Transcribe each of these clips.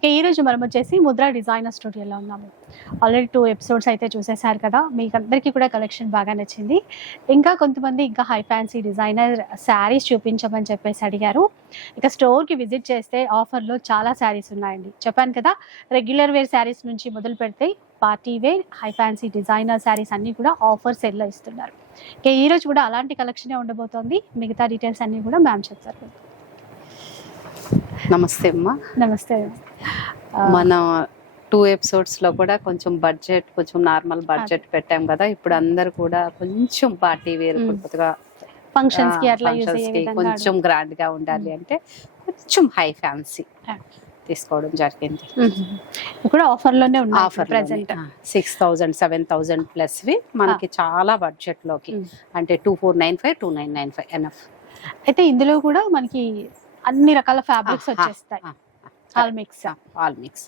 ఇక ఈ రోజు మనం వచ్చేసి ముద్ర డిజైనర్ స్టూడియోలో ఉన్నాము. ఆల్రెడీ టూ ఎపిసోడ్స్ అయితే చూసేశారు కదా మీకు అందరికీ కూడా కలెక్షన్ బాగా నచ్చింది. ఇంకా కొంతమంది ఇంకా హై ఫ్యాన్సీ డిజైనర్ శారీస్ చూపించమని చెప్పేసి అడిగారు. ఇక స్టోర్కి విజిట్ చేస్తే ఆఫర్లో చాలా శారీస్ ఉన్నాయండి. చెప్పాను కదా రెగ్యులర్ వేర్ శారీస్ నుంచి మొదలు పెడితే party wear high fancy designer saris అన్నీ కూడా ఆఫర్ సెల్లో ఇస్తున్నారు. ఇక ఈ రోజు కూడా అలాంటి కలెక్షనే ఉండబోతోంది మిగతా డీటెయిల్స్ అన్నీ కూడా మ్యామ్ చెప్తారు. నమస్తే అమ్మా. నమస్తే. మన టూ ఎపిసోడ్స్లో కూడా కొంచెం బడ్జెట్ కొంచెం నార్మల్ బడ్జెట్ పెట్టాం కదా. ఇప్పుడు అందరు కూడా కొంచెం పార్టీ వేర్. కొద్దిగా ఫంక్షన్స్కి అట్లా విధంగా కొంచెం గ్రాండ్గా ఉండాలి అంటే కొంచెం హై ఫ్యాన్సీ. తీసుకోవడం జరిగింది. కూడా ఆఫర్లోనే ఉన్నాయి offer present six thousand seven thousand plus వి మనకి చాలా బడ్జెట్లోకి. అంటే two four nine five two nine nine five N F ఇందులో కూడా మనకి అన్ని రకాల ఫ్యాబ్రిక్స్ వచ్చేస్తాయి. All mix all mix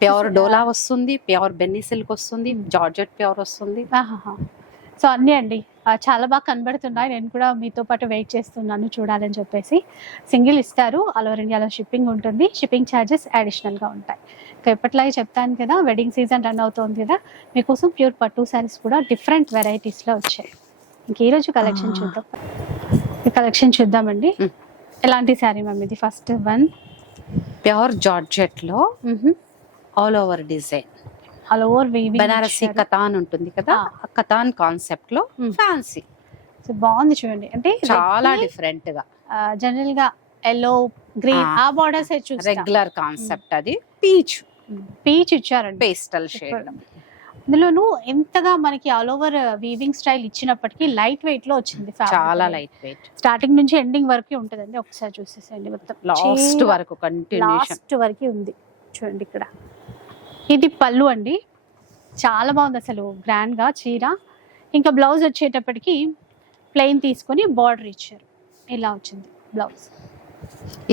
pure dola వస్తుంది ప్యూర్ బెన్నీ సిల్క్ వస్తుంది జార్జెట్ ప్యూర్ వస్తుంది. సో అన్నీ అండి. చాలా బాగా కనబడుతున్నాయి. నేను కూడా మీతో పాటు వెయిట్ చేస్తున్నాను చూడాలని చెప్పేసి. సింగిల్ ఇస్తారు. ఆల్ ఓవర్ ఇండియాలో షిప్పింగ్ ఉంటుంది. షిప్పింగ్ ఛార్జెస్ అడిషనల్గా ఉంటాయి. ఇక ఎప్పట్లాగే చెప్తాను కదా వెడ్డింగ్ సీజన్ రన్ అవుతోంది కదా మీకోసం ప్యూర్ పట్టు శారీస్ కూడా డిఫరెంట్ వెరైటీస్లో వచ్చాయి. ఇంక ఈరోజు కలెక్షన్. చూద్దాం. కలెక్షన్ చూద్దామండి. ఎలాంటి శారీ మ్యామ్ ఇది? First one. Pure జార్జెట్లో all over design. All over Banarasi katan ఉంటుంది కదా. ఆ. కథాన్ కాన్సెప్ట్లో. ఫ్యాన్సీ. సో బాగుంది చూడండి. అంటే చాలా డిఫరెంట్గా జనరల్గా ఎల్లో గ్రీన్. ఆ. బార్డర్స్ రెగ్యులర్ కాన్సెప్ట్ అది. పీచ్. పీచ్ ఇచ్చారండి. Pastel shade. అందులోను ఎంతగా మనకి ఆల్ ఓవర్ వీవింగ్ స్టైల్ ఇచ్చినప్పటికీ లైట్ వెయిట్లో వచ్చింది చాలా లైట్ వెయిట్ స్టార్టింగ్ నుంచి ఎండింగ్ వరకు ఉంటుందండి. ఒకసారి చూసేసేయండి. మొత్తం లాస్ట్ వరకు లాస్ట్ వరకు ఉంది. చూడండి ఇక్కడ. ఇది పళ్ళు అండి. చాలా బాగుంది అసలు. గ్రాండ్గా చీర. ఇంకా బ్లౌజ్ వచ్చేటప్పటికి ప్లెయిన్ తీసుకొని బార్డర్ ఇచ్చారు. ఇలా వచ్చింది బ్లౌజ్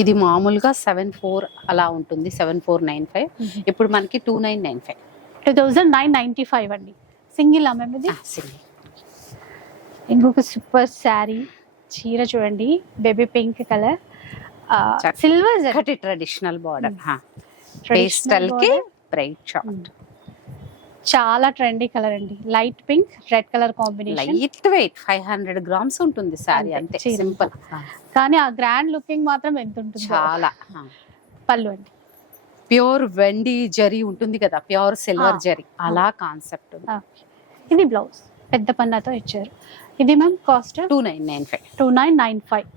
ఇది మామూలుగా సెవెన్ ఫోర్ అలా ఉంటుంది. సెవెన్ ఫోర్ నైన్ ఫైవ్ ఇప్పుడు మనకి two nine nine five two thousand nine ninety five అండి. సింగిల్ అమ్మేది ఇంకొక సూపర్ శారీ చీర చూడండి. Baby pink colour. సిల్వర్ ఒకటి ట్రెడిషనల్ బార్డర్. పేస్టల్కి బ్రైట్ షార్ట్. చాలా ట్రెండీ కలర్ అండి. Light pink red colour combination. Light weight five hundred grams ఉంటుంది సారీ అంతే. సింపుల్. కానీ ఆ గ్రాండ్ లుకింగ్ మాత్రం ఎంత ఉంటుంది. చాలా పళ్ళు అండి. ప్యూర్ వెండి జరీ ఉంటుంది కదా ప్యూర్ సిల్వర్. జరీ. అలా కాన్సెప్ట్. ఇది బ్లౌజ్ పెద్ద పన్నాతో ఇచ్చారు. ఇది ma'am cost two nine nine five. Two nine nine five.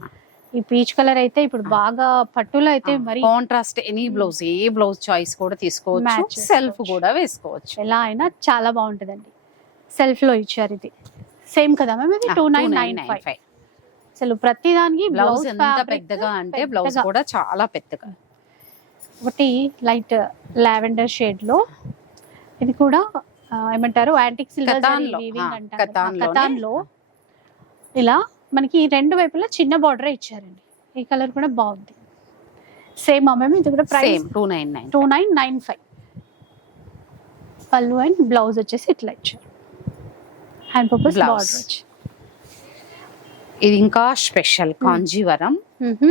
ఈ పీచ్ కలర్ అయితే ఇప్పుడు బాగా పట్టులో అయితే మరి contrast any blouse a blouse choice కూడా తీసుకోవచ్చు సెల్ఫ్. కూడా వేసుకోవచ్చు. ఎలా అయినా చాలా బాగుంటుందండి. సెల్ఫ్లో ఇచ్చారు ఇది. సేమ్ కదా మ్యామ్ ఇది? టూ నైన్ నైన్ ఫైవ్ అసలు ప్రతి దానికి బ్లౌజ్ ఎంత పెద్దగా అంటే బ్లౌజ్. కూడా చాలా పెద్దగా. ఒకటి లైట్ లావెండర్ షేడ్లో. ఇది కూడా ఏమంటారు యాంటిక్ సిల్వర్లో ఇలా మనకి రెండు వైపులా చిన్న బార్డర్ ఇచ్చారండి. ఈ కలర్ కూడా బాగుంది. సేమ్ అమ్మాయి ఇది కూడా price two nine nine two nine nine five పళ్ళు అండ్ బ్లౌజ్ వచ్చేసి ఇట్లా ఇచ్చారు. Hand purpose. బార్డర్ ఇది ఇంకా special Kanjeevaram.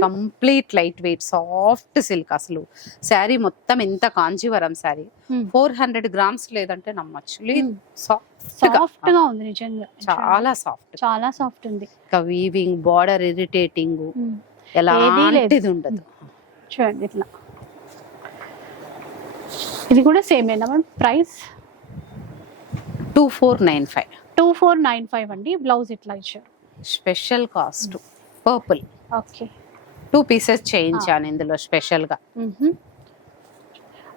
Complete light weight soft silk అసలు. శారీ మొత్తం ఎంత Kanjeevaram sari. Four hundred grams లేదంటే నమ్మచ్చు. సాఫ్ట్ సాఫ్ట్గా. ఉంది నిజంగా. చాలా సాఫ్ట్ చాలా సాఫ్ట్ ఉంది. Weaving border irritating. ఎలాంటిది ఉండదు. చూడండి ఇట్లా. ఇది కూడా సేమేనా ma'am price two four nine five two four nine five అండి. బ్లౌజ్ ఇట్లా ఇచ్చారు. Special cost purple okay two pieces చేయించాను ఇందులో స్పెషల్గా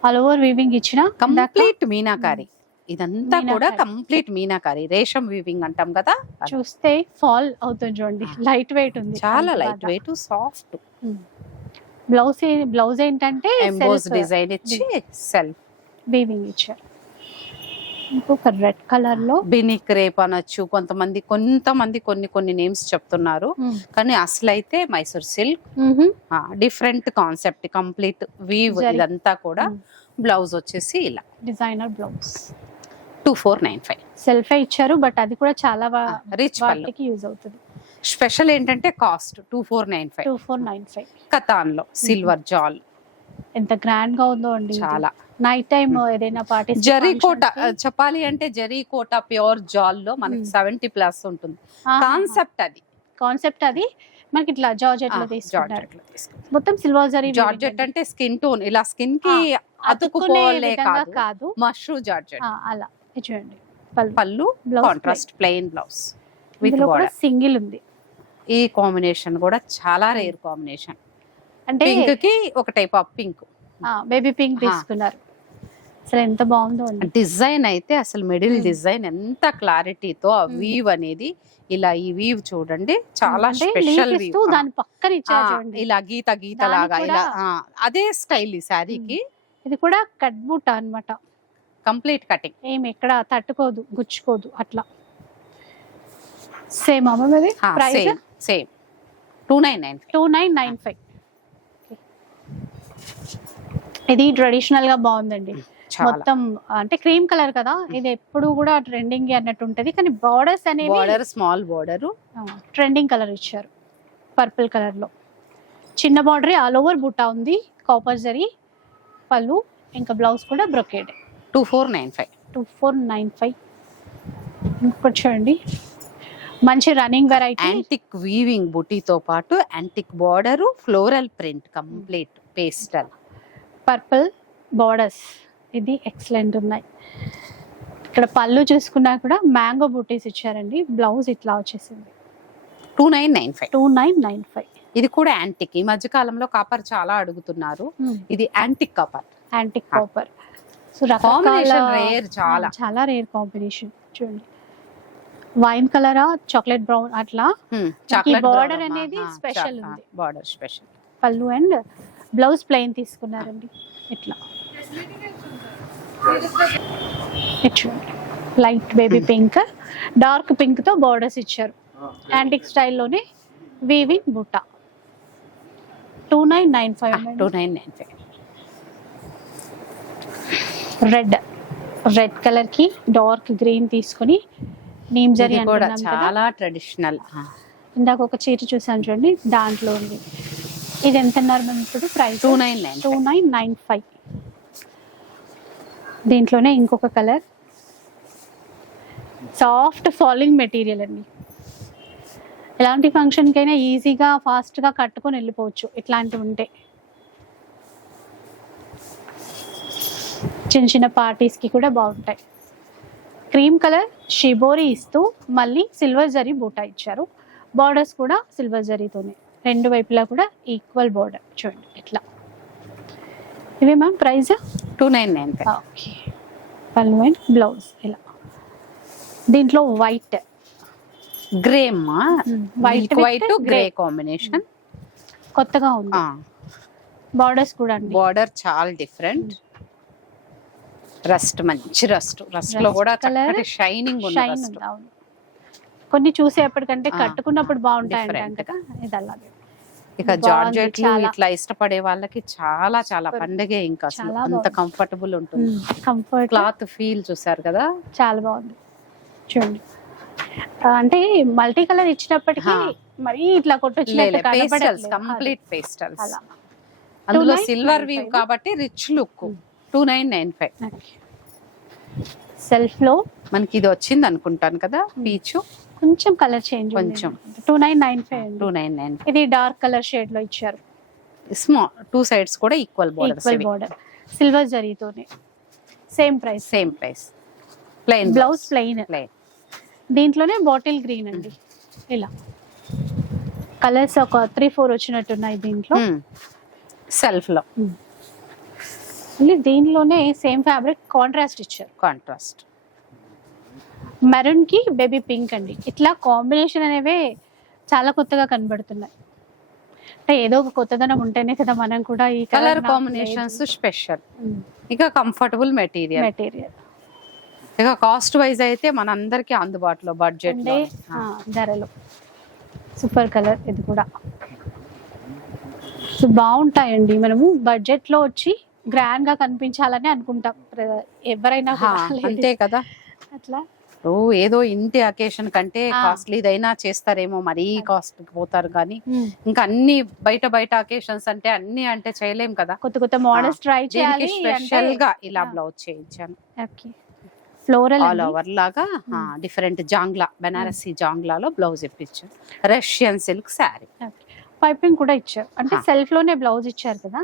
ఆల్ ఓవర్ వీవింగ్ ఇచ్చిన కంప్లీట్ మీనాకారి. ఇదంతా కూడా. కంప్లీట్ మీనాకారి. రేషం వీవింగ్ అంటాం కదా? చూస్తే ఫాల్ అవుతుంది చూడండి. లైట్ వెయిట్ ఉంది. చాలా light weight soft blouse blouse ఏంటంటే ఎంబోస్ డిజైన్ ఇచ్చి సెల్ఫ్ వీవింగ్ ఇచ్చారు. ఇంకొక రెడ్ కలర్లో బినిక్ రేప్ అనొచ్చు. కొంతమంది కొంతమంది కొన్ని కొన్ని నేమ్స్ చెప్తున్నారు. కానీ అసలు అయితే Mysore silk. Different concept complete weave. ఇదంతా కూడా బ్లౌజ్ వచ్చేసి ఇలా. Designer blouse. Two four nine five. Self ఇచ్చారు బట్ అది కూడా చాలా రిచ్ పళ్ళు. వాటికి యూజ్ అవుతుంది. స్పెషల్ ఏంటంటే cost two four nine five. Two four nine five. కతాన్లో silver జాల్. ఎంత గ్రాండ్గా ఉందో అండి చాలా. నైట్ టైం ఏదైనా పార్టీ జరీ కోట చెప్పాలి అంటే జరీ కోట ప్యూర్ జాల్లో మనకి Hmm. సెవెంటీ ప్లస్ ఉంటుంది. కాన్సెప్ట్ అది. కాన్సెప్ట్ అది. మనకి ఇట్లా జార్జెట్లో తీసుకున్నారు జార్జెట్లో తీసుకుంటాం మొత్తం సిల్వర్ జరీ జార్జెట్ అంటే స్కిన్ టోన్. ఇలా స్కిన్కి అతుక్కునే విధంగా కాదు. మష్రూ జార్జెట్. అలా. చూడండి. పళ్ళు. Contrast plain blouse with single ఉంది. ఈ కాంబినేషన్ కూడా చాలా రేర్ కాంబినేషన్ అంటే పింక్కి ఒక type of pink. Baby pink. తీసుకున్నారు. అసలు ఎంత బాగుందో డిజైన్ అయితే అసలు మిడిల్. డిజైన్ ఎంత క్లారిటీతో ఆ. వీవ్ అనేది ఇలా ఈ వీవ్ చూడండి చాలా స్పెషల్ దాని పక్కన ఇలా గీత గీత లాగా ఇలా అదే స్టైల్ ఈ శారీకి. ఇది కూడా కట్ బూట అన్నమాట. Complete cutting. ఏం ఎక్కడ తట్టుకోదు గుచ్చుకోదు అట్లా. సేమ్ అమ్మ same two nine nine two nine nine five ఇది ట్రెడిషనల్గా బాగుందండి. మొత్తం అంటే క్రీమ్ కలర్ కదా ఇది ఎప్పుడు కూడా ట్రెండింగ్ అన్నట్టు ఉంటది. కానీ బార్డర్స్ అనేవి border small border trending colour ఇచ్చారు పర్పుల్ కలర్లో. చిన్న బార్డర్ ఆల్ ఓవర్ బుట్ట ఉంది కాపర్ జరీ పళ్ళు ఇంకా బ్లౌజ్ కూడా brocade two four nine five two four nine five ఇంకొకటి చూడండి. మంచి రన్నింగ్ వెరైటీ యాంటిక్ వీవింగ్ బుటీతో పాటు antique border floral print complete pastel purple borders ఇది ఎక్సలెంట్ ఉన్నాయి. ఇక్కడ పళ్ళు చూసుకున్నా కూడా మ్యాంగో బూటీస్ ఇచ్చారండి. బ్లౌజ్ ఇట్లా వచ్చేసింది. Two nine nine five two nine nine five ఇది కూడా యాంటిక్ ఈ మధ్య కాలంలో కాపర్ చాలా అడుగుతున్నారు. ఇది antique copper antique Ah. Copper so combination rare చాలా. చాలా రేర్ కాంబినేషన్ చూడండి. వైన్ కలరా చాక్లెట్ బ్రౌన్ అట్లా. Border అనేది special ఉంది. బార్డర్ స్పెషల్ పళ్ళు అండ్ బ్లౌజ్ ప్లెయిన్ తీసుకున్నారండి. ఇట్లా. Light baby pink. డార్క్ పింక్తో బార్డర్స్ ఇచ్చారు. యాంటిక్ స్టైల్లోనే వీవింగ్ బుట్ట two nine nine five two nine nine five. Red. Red కలర్కి డార్క్ గ్రీన్ తీసుకొని నీమ్ జరీ కూడా చాలా ట్రెడిషనల్. ఇందాక ఒక చీర చూసాను చూడండి. దాంట్లో ఉంది. ఇది ఎంత అన్నారు మేము ఇప్పుడు price two nine nine two nine nine five దీంట్లోనే ఇంకొక కలర్ సాఫ్ట్ ఫాలింగ్ మెటీరియల్ అండి. ఎలాంటి ఫంక్షన్కైనా ఈజీగా ఫాస్ట్గా కట్టుకొని వెళ్ళిపోవచ్చు. ఇట్లాంటివి ఉంటే. చిన్న చిన్న పార్టీస్కి కూడా బాగుంటాయి. క్రీమ్ కలర్ షిబోరి ఇస్తూ మళ్ళీ సిల్వర్ జరీ బూటా ఇచ్చారు. బార్డర్స్ కూడా సిల్వర్ జరీతోనే రెండు వైపులా కూడా ఈక్వల్ బార్డర్ చూడండి ఇట్లా. ఇవి ma'am price two nine nine okay. పళ్ళు అండ్ బ్లౌజ్ ఇలా. దీంట్లో వైట్ గ్రే అమ్మా. వైట్ వైట్ గ్రే కాంబినేషన్ కొత్తగా ఉంది. బార్డర్స్ కూడా బార్డర్ చాలా డిఫరెంట్ రస్ట్ మంచి రస్ట్ రస్ట్లో కూడా చక్కటి షైనింగ్ షైన్ కొన్ని చూసేప్పటికంటే కట్టుకున్నప్పుడు బాగుంటాయి. అంటగా ఇది అలాగే. ఇక జార్జెట్. ఇట్లా ఇష్టపడే వాళ్ళకి చాలా చాలా. పండగే ఇంకా అసలు. అంత. కంఫర్టబుల్ ఉంటుంది. కంఫర్ట్ క్లాత్ ఫీల్ చూసారు కదా? చాలా బాగుంది. చూడండి. అంటే మల్టీ కలర్ ఇచ్చినప్పటికీ. మరీ ఇట్లా కనపడట్లేదు. Complete pastels. అందులో 2995. సిల్వర్ వీవ్ కాబట్టి rich look two nine nine five సెల్ఫ్లో మనకి ఇది వచ్చింది అనుకుంటాను కదా పీచ్. కొంచెం కలర్ చేంజ్ కొంచెం. Two nine nine five two nine nine ఇది డార్క్ కలర్ షేడ్లో ఇచ్చారు. స్మాల్ టూ సైడ్స్ కూడా equal borders equal border silver జరీతోనే. Same price same price plain blouse plain plain దీంట్లోనే బాటిల్ గ్రీన్ అండి. ఇలా. కలర్స్ ఒక త్రీ ఫోర్ వచ్చినట్టున్నాయి దీంట్లో. సెల్ఫ్లో. మళ్ళీ దీనిలోనే సేమ్ ఫ్యాబ్రిక్ కాంట్రాస్ట్ ఇచ్చారు. కాంట్రాస్ట్ మెరూన్కి బేబీ పింక్ అండి. ఇట్లా కాంబినేషన్ అనేవే చాలా కొత్తగా కనబడుతున్నాయి. అంటే ఏదో ఒక కొత్తదనం ఉంటేనే కదా మనం కూడా ఈ కలర్ కాంబినేషన్స్ స్పెషల్. ఇక కంఫర్టబుల్ మెటీరియల్. మెటీరియల్. ఇక కాస్ట్ వైజ్ అయితే మనందరికి అందుబాటులో బడ్జెట్ ధరలు. సూపర్ కలర్ ఇది కూడా. సో బాగుంటాయండి. మనము బడ్జెట్లో వచ్చి గ్రాండ్గా కనిపించాలని అనుకుంటాం. ఎవరైనా. అంతే కదా. అట్లా. ఇప్పుడు ఏదో ఇంటి అకేషన్ కంటే. కాస్ట్లీదైనా చేస్తారేమో మరీ కాస్ట్ పోతారు కానీ. ఇంకా అన్ని బయట బయట అకేషన్స్ అంటే అన్ని అంటే చేయలేం కదా. కొత్త కొత్త మోడల్స్ ట్రై చేయాలి స్పెషల్గా ఇలా. బ్లౌజ్ చేయించాను. ఫ్లోరల్ ఆల్ ఓవర్ లాగా డిఫరెంట్ జాంగ్లా బెనారసి జాంగ్లాలో బ్లౌజ్ ఇప్పించాను. రష్యన్ సిల్క్ శారీ పైపింగ్ కూడా ఇచ్చారు. అంటే. సెల్ఫ్లోనే బ్లౌజ్ ఇచ్చారు కదా?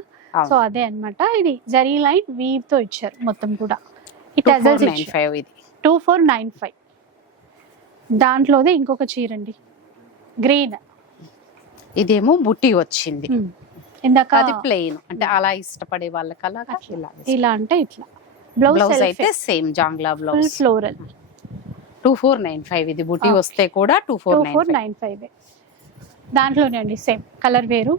సో అదే అన్నమాట. ఇది జరీ లైన్ వీవ్తో ఇచ్చారు మొత్తం కూడా. ఈ టజల్స్ ఇది. Two four nine five. దాంట్లోదే ఇంకొక చీర అండి గ్రీన్. ఇదేమో బుట్టి వచ్చింది. ఇందాక అది ప్లెయిన్ అంటే అలా ఇష్టపడే వాళ్ళకి అలాగా ఇలా అంటే ఇట్లా. బ్లౌజ్ అయితే same jangla blouse floral two four nine five ఇది బుట్టి. వస్తే కూడా two four four nine five దాంట్లోనే అండి సేమ్ కలర్ వేరు.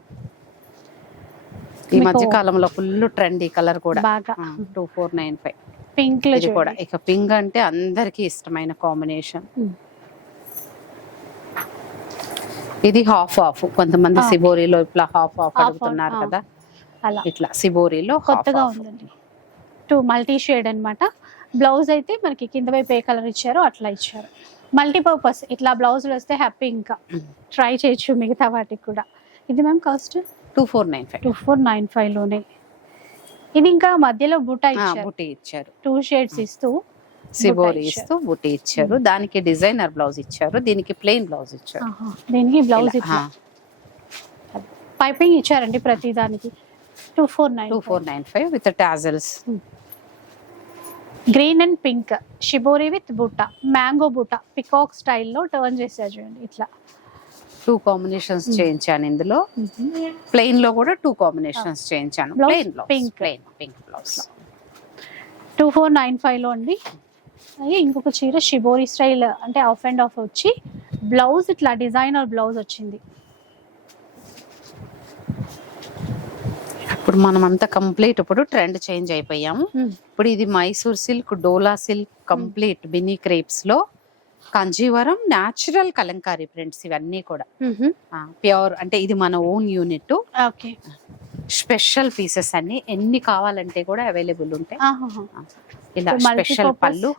ఈ మధ్య కాలంలో ఫుల్ ట్రెండ్ ఈ కలర్ కూడా. బాగా. Two four nine five. Pink ఇది కూడా. ఇక పింక్ అంటే అందరికి ఇష్టమైన కాంబినేషన్. ఇది హాఫ్ ఆఫ్. కొంతమంది. సిబోరిలో ఇట్లా హాఫ్ ఆఫ్ అడుగుతున్నారు. కదా. అలా. ఇట్లా సిబోరిలో కొత్తగా ఉందండి. టూ మల్టీ షేడ్ అన్నమాట. బ్లౌజ్ అయితే మనకి కింద వైపు ఏ కలర్ ఇచ్చారో అట్లా ఇచ్చారు. మల్టీపర్పస్ ఇట్లా బ్లౌజులు వస్తే హ్యాపీ ఇంకా. ట్రై చేయొచ్చు మిగతా వాటికి కూడా. ఇది ma'am cost two four nine five two four nine ఫైవ్లోనే. ఇది ఇంకా మధ్యలో బుటా ఇచ్చారు. బుట్టి ఇచ్చారు. టూ షేడ్స్ ఇస్తూ సిబోరి. ఇస్తూ బుట్టి ఇచ్చారు. దానికి డిజైనర్ బ్లౌజ్ ఇచ్చారు. దీనికి ప్లెయిన్ బ్లౌజ్ ఇచ్చారు. దీనికి బ్లౌజ్. పైపింగ్ ఇచ్చారండి ప్రతి దానికి. Two four nine two four nine five with tassels green and pink shibori with బుట్ట మ్యాంగో బుట్ట పికాక్ స్టైల్లో టర్న్ చేశారు చూడండి. ఇట్లా. టూ కాంబినేషన్స్ చేయించాను ఇందులో. ప్లెయిన్లో కూడా టూ కాంబినేషన్స్ చేయించాను. Plain blouse pink. Plain pink blouse. Two four nine ఫైవ్లో అండి. అలాగే ఇంకొక చీర షిబోరి స్టైల్ అంటే ఆఫ్ అండ్ ఆఫ్ వచ్చి బ్లౌజ్ ఇట్లా డిజైనర్ బ్లౌజ్ వచ్చింది. ఇప్పుడు మనం అంతా కంప్లీట్ ఇప్పుడు ట్రెండ్ చేంజ్ అయిపోయాము. ఇప్పుడు ఇది Mysore silk dola silk complete Binny క్రేప్స్లో Kanjeevaram natural Kalamkari prints ఇవన్నీ కూడా. ప్యూర్ అంటే ఇది మన own unit okay. Special pieces అన్ని ఎన్ని కావాలంటే కూడా అవైలబుల్ ఉంటాయి. ఇలా స్పెషల్. పళ్ళు.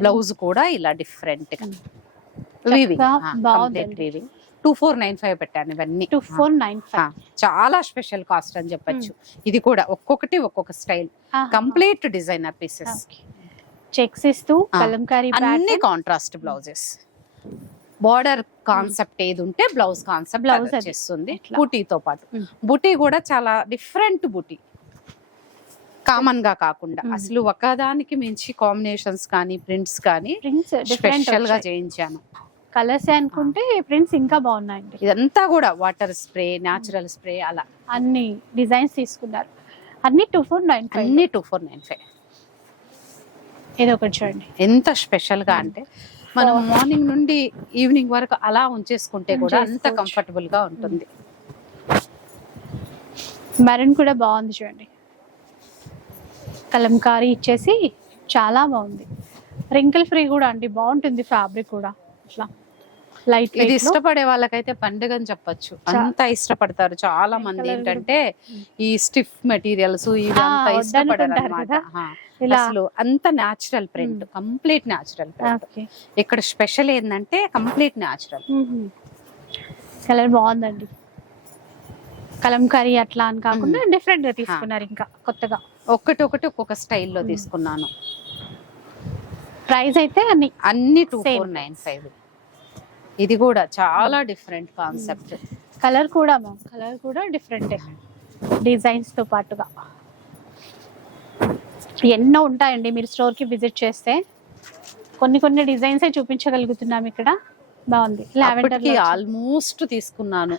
బ్లౌజ్ కూడా ఇలా డిఫరెంట్గా. చక్కగా వీవింగ్ బాగుందండి. Weaving two four nine five పెట్టాను ఇవన్నీ. టూ. ఫోర్ నైన్ ఫైవ్ చాలా స్పెషల్ కాస్ట్ అని చెప్పొచ్చు. ఇది కూడా ఒక్కొక్కటి ఒక్కొక్క style complete designer pieces checks ఇస్తూ. కలంకారీ అన్ని. కాంట్రాస్ట్ బ్లౌజెస్ బార్డర్ కాన్సెప్ట్ ఏది ఉంటే బ్లౌజ్ కాన్సెప్ట్ బ్లౌజ్. చేస్తుంది. బుటీతో పాటు. బుటీ కూడా చాలా డిఫరెంట్ బుటీ కామన్గా కాకుండా. అసలు ఒకదానికి మించి కాంబినేషన్స్ కానీ ప్రింట్స్ కానీ ప్రింట్స్ స్పెషల్గా చేయించాను కలర్స్ అనుకుంటే ప్రింట్స్ ఇంకా బాగున్నాయండి ఇదంతా కూడా వాటర్ స్ప్రే న్యాచురల్ స్ప్రే అలా అన్ని డిజైన్స్ తీసుకున్నారు అన్ని టూ ఫోర్ నైన్ ఫైవ్ అన్ని టూ ఫోర్ నైన్ ఫైవ్ ఇది ఒకటి చూడండి. ఎంత స్పెషల్గా అంటే మనం మార్నింగ్ నుండి ఈవినింగ్ వరకు అలా ఉంచేసుకుంటే కూడా అంత ఉంచేసుకోవచ్చు. కంఫర్టబుల్గా ఉంటుంది. మెరూన్ కూడా బాగుంది చూడండి. కలంకారీ ఇచ్చేసి చాలా బాగుంది. రింకిల్ ఫ్రీ కూడా అండి బాగుంటుంది ఫ్యాబ్రిక్ కూడా. ఇట్లా లైట్ ఇది ఇష్టపడే వాళ్ళకైతే పండుగ అని చెప్పొచ్చు అంత ఇష్టపడతారు చాలా మంది ఏంటంటే ఈ స్టిఫ్ మెటీరియల్స్ ఇవి అంత ఇష్టపడరు అనమాట అసలు అంత natural print complete natural print ఇక్కడ స్పెషల్ ఏంటంటే కంప్లీట్ న్యాచురల్ కలర్ బాగుందండి. కలంకారీ అట్లా అని కాకుండా డిఫరెంట్గా తీసుకున్నారు ఇంకా కొత్తగా. ఒక్కటి ఒకటి ఒక్కొక్క స్టైల్లో తీసుకున్నాను. ప్రైస్ అయితే అన్ని అన్ని టూ. ఫోర్ నైన్ ఫైవ్ ఇది కూడా చాలా డిఫరెంట్ కాన్సెప్ట్ కలర్ కూడా మ్యామ్ కలర్ కూడా డిఫరెంట్ డిజైన్స్తో పాటుగా. ఎన్నో ఉంటాయండి మీరు స్టోర్కి విజిట్ చేస్తే. కొన్ని కొన్ని డిజైన్స్ చూపించగలుగుతున్నాం ఇక్కడ. బాగుంది. లావెండర్ ఆల్మోస్ట్ తీసుకున్నాను.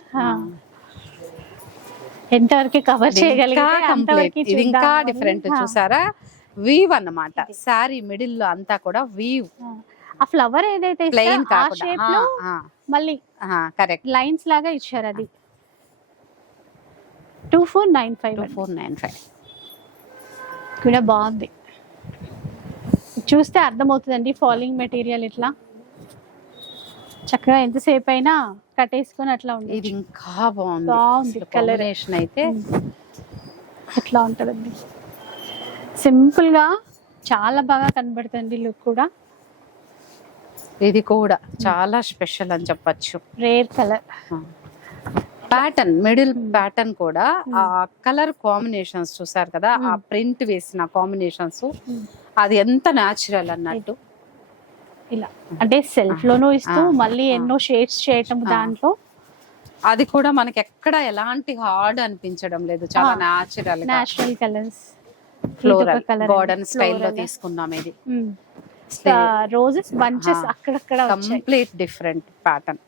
ఎంతవరకు కవర్ చేయగలిగితే ఇంకా. డిఫరెంట్. చూసారా? వీవ్ అన్నమాట. శారీ మిడిల్లో అంతా కూడా వీవ్ ఆ. ఫ్లవర్ ఏదైతే ప్లెయిన్ కాకుండా. మళ్ళీ కరెక్ట్ లైన్స్ లాగా ఇచ్చారు అది. Two four nine five four nine five కూడా బాగుంది. చూస్తే అర్థమవుతుందండి ఫాలింగ్ మెటీరియల్ ఇట్లా. చక్కగా ఎంతసేపు అయినా కట్టేసుకొని అట్లా ఉంది ఇది ఇంకా బాగుంది. బాగుంది combination అయితే. అట్లా ఉంటుందండి? సింపుల్గా చాలా బాగా కనబడుతుంది లుక్ కూడా. ఇది కూడా చాలా స్పెషల్ అని చెప్పొచ్చు. Rare colour pattern middle pattern కూడా ఆ కలర్ కాంబినేషన్స్ చూసారు కదా ఆ Hmm. ప్రింట్ వేసిన కాంబినేషన్స్ అది ఎంత న్యాచురల్ అన్నట్టు. ఇలా. అంటే సెల్ఫ్ లోనూ ఇస్తూ మళ్ళీ. ఎన్నో షేడ్స్ చేయటం. దాంట్లో? అది కూడా మనకి ఎక్కడ ఎలాంటి హార్డ్ అనిపించడం లేదు చాలా. Natural natural colours floral garden స్టైల్లో తీసుకున్నాం ఇది. Roses bunches. అక్కడక్కడ కంప్లీట్ డిఫరెంట్ ప్యాటర్న్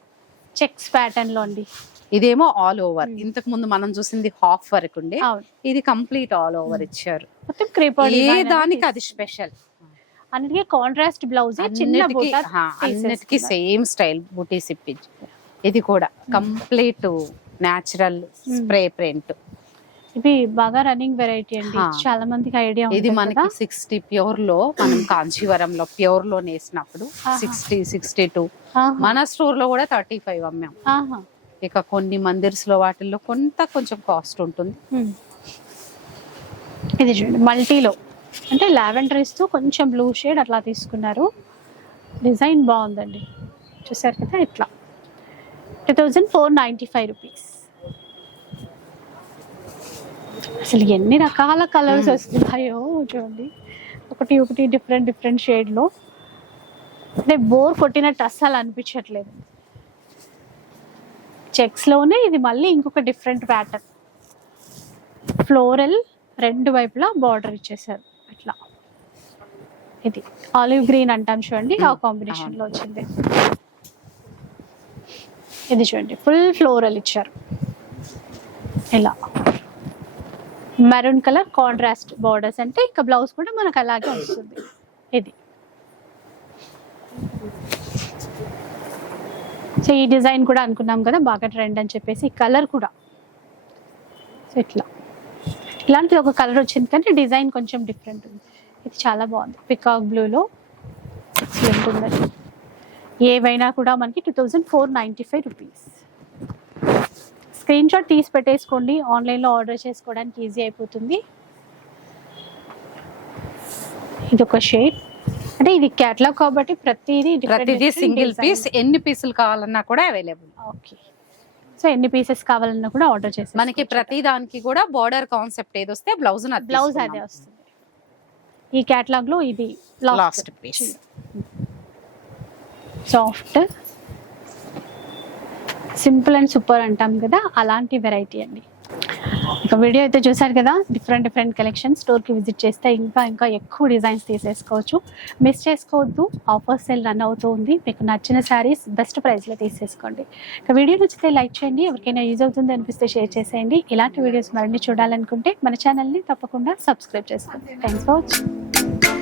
చెక్స్ ప్యాటర్న్లో అండి. ఇదేమో ఆల్ ఓవర్ Hmm. ఇంతకు ముందు మనం చూసింది హాఫ్ వరకు ఉండే. ఇది కంప్లీట్ ఆల్ ఓవర్ ఇచ్చారు. మొత్తం ఏ దానికి అది స్పెషల్ అన్నిటికీ కాంట్రాస్ట్ బ్లౌజ్ చిన్న అన్నిటికీ. సేమ్ స్టైల్ బుటీస్ ఇప్పించి ఇది కూడా కంప్లీట్ న్యాచురల్ స్ప్రే ప్రింట్ ఇవి బాగా రన్నింగ్ వెరైటీ అండి. చాలా మందికి ఐడియా ఇది మనకి సిక్స్టీ ప్యూర్లో మనం కాంచీవరంలో ప్యూర్లో నేసినప్పుడు ఆహా. సిక్స్టీ సిక్స్టీ టూ మన స్టోర్లో కూడా థర్టీ ఫైవ్ అమ్మాం ఇక కొన్ని మందిర్స్లో వాటిల్లో కొంత కొంచెం కాస్ట్ ఉంటుంది. ఇది చూడండి మల్టీలో. అంటే లావెండర్ ఇస్తూ కొంచెం బ్లూ షేడ్ అట్లా తీసుకున్నారు. డిజైన్ బాగుందండి. చూసారు కదా ఇట్లా. Two thousand four ninety five rupees అసలు ఎన్ని రకాల కలర్స్. వస్తున్నాయో చూడండి. ఒకటి ఒకటి డిఫరెంట్ డిఫరెంట్ షేడ్లో అంటే బోర్ కొట్టినట్టు అస్సలు అనిపించట్లేదు. చెక్స్లోనే ఇది మళ్ళీ ఇంకొక డిఫరెంట్ ప్యాటర్న్ ఫ్లోరల్ రెండు వైపులా బార్డర్ ఇచ్చేసారు ఇట్లా ఇది. ఆలివ్ గ్రీన్ అంటాం చూడండి. ఆ Hmm. కాంబినేషన్లో వచ్చింది. ఇది చూడండి. ఫుల్ ఫ్లోరల్ ఇచ్చారు. ఇలా. మెరూన్ కలర్ కాంట్రాస్ట్ బార్డర్స్ అంటే ఇంకా బ్లౌజ్ కూడా మనకు అలాగే వస్తుంది. ఇది. సో ఈ డిజైన్ కూడా అనుకున్నాం కదా బాగా ట్రెండ్ అని చెప్పేసి ఈ కలర్ కూడా. సో ఇట్లా. ఇలాంటి ఒక కలర్ వచ్చింది కానీ డిజైన్ కొంచెం డిఫరెంట్ ఉంది. ఇది చాలా బాగుంది. పికాక్ బ్లూలో ఎక్సలెంట్ ఉందండి ఏవైనా కూడా మనకి two thousand four ninety five rupees screen shot తీసి పెట్టేసుకోండి. ఆన్లైన్లో ఆర్డర్ చేసుకోవడానికి ఈజీ అయిపోతుంది. ఇది ఒక షేడ్. అంటే ఇది క్యాటలాగ్ కాబట్టి ప్రతిదీ ప్రతిదీ సింగిల్ పీస్ ఎన్ని పీసులు కావాలన్నా కూడా అవైలబుల్. ఓకే. సో ఎన్ని పీసెస్ కావాలన్నా కూడా ఆర్డర్ చేసి మనకి ప్రతి దానికి కూడా బార్డర్ కాన్సెప్ట్ ఏది వస్తే బ్లౌజ్ బ్లౌజ్ అదే వస్తుంది. ఈ క్యాటలాగ్లో ఇది last piece soft simple and super అంటాం కదా అలాంటి వెరైటీ అండి. ఇక వీడియో అయితే చూసారు కదా డిఫరెంట్ డిఫరెంట్ కలెక్షన్ స్టోర్కి విజిట్ చేస్తే ఇంకా ఇంకా ఎక్కువ డిజైన్స్ తీసేసుకోవచ్చు. మిస్ చేసుకోవద్దు ఆఫర్ సేల్ రన్ అవుతూ ఉంది. మీకు నచ్చిన శారీస్ బెస్ట్ ప్రైస్లో తీసేసుకోండి. ఇక వీడియో నచ్చితే లైక్ చేయండి ఎవరికైనా యూజ్ అవుతుంది అనిపిస్తే షేర్ చేసేయండి. ఇలాంటి వీడియోస్ మరిన్ని చూడాలనుకుంటే మన ఛానల్ని తప్పకుండా సబ్స్క్రైబ్ చేసుకోండి. Thanks for watching